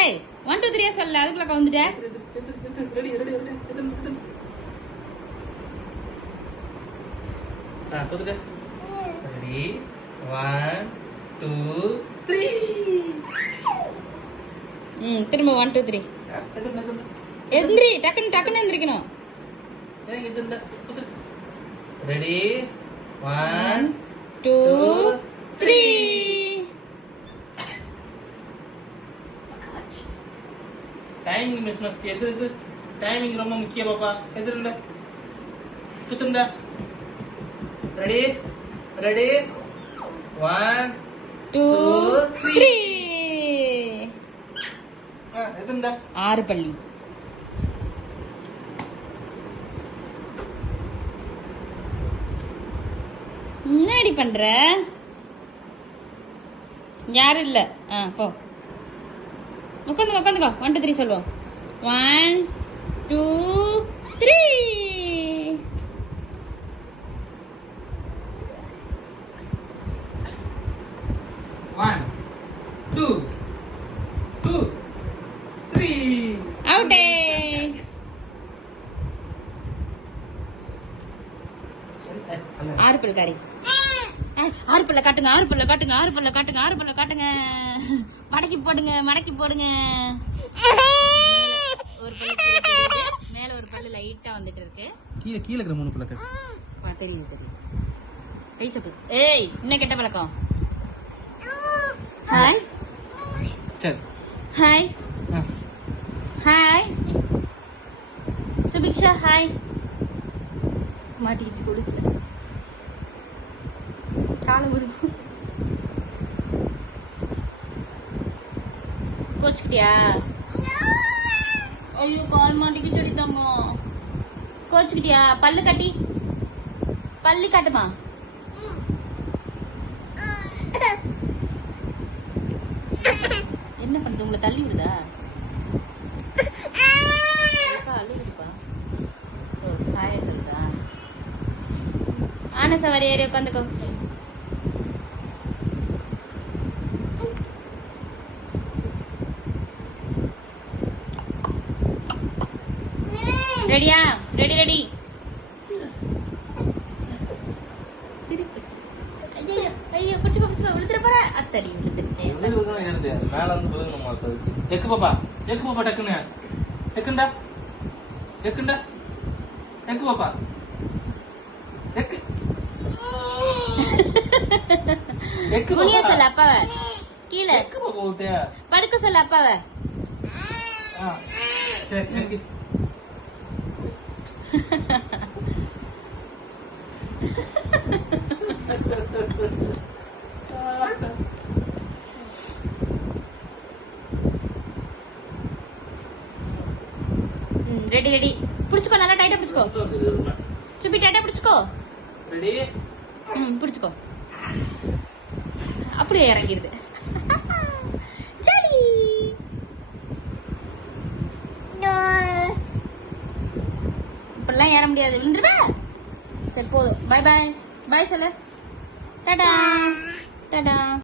ஏய் 1 2 3 சொல்ல அதுக்குள்ள கவுந்துட்ட. ரெடி குதுங்க. ரெடி 1 2 3. திரும்ப 1 2 3. எந்திரி டக்குன்னு எந்திரிக்கணும். ரெடி 1 2 3. டைமிங் மிஸ் மஸ்தி எது டைமிங் ரொம்ப முக்கியம் பாப்பா. எதிரல குத்துண்டா. ரெடி 1 2 3. எதிரண்டா 6 பள்ளி. என்னடி பண்ற? யாரும் இல்ல. போ உட்காந்துக்கோ. 1 2 3 சொல்லுவோம். 1 2 3. அவுட்டே. 6 பல்காரி. 6 பல்ல காட்டுங்க. மடக்கி போடுங்க. ஒரு பல்லு மேல ஒரு பல்லு லைட்டா வந்துட்டு இருக்கு. கீழ இருக்கிற 3 பல்ல காட்டு. தெரியுது. கை சப்பு. ஏய் என்ன கெட்ட பழக்கம்? ஹாய் சரி ஹாய் சுபிக்ஷா ஹாய். மாட்டிக்கிச்சு குடிசல காலம் வரும். கோச்சுக்கிட்டியா? ஐயோ கால் மாட்டிக்கு சொல்லித்தாங்க. கோச்சுக்கிட்டியா? பல்லு காட்டுமா? என்ன பண்ணுது? உங்களை தள்ளி விடுதா? அழுகுதுப்பா. சாய சொல்லுதா? ஆன சவாரி ஏறி உட்காந்துக்கோ. ரெடியா? ரெடி. சிரிப்பு. ஐயோ பிடிச்சுக்கோ விழுத்துற போற. அத்தடி விழுந்துருச்சு. மேல வந்து விழுகணும் மாத்தது. எக்கு பாப்பா டக்குன்னு. எக்குண்டா. எக்கு பாப்பா. எக்கு. குனிய சொல்ல அப்பாவை. கீழே எக்கு பாப்பா ஊட்டியா. படுக்க சொல்ல அப்பாவை. சரி எக்கு. ரெடி புடிச்சுக்கோ. நல்லா டைட்டா புடிச்சுக்கோ. சுபி டைட்டா புடிச்சுக்கோ. ரெடி புடிச்சுக்கோ. அப்படியே இறங்கிடுது. ஜாலி. இப்பெல்லாம் ஏற முடியாது. விழுந்துருவா. சரி போதும். பாய் சொல்லு. டாடா.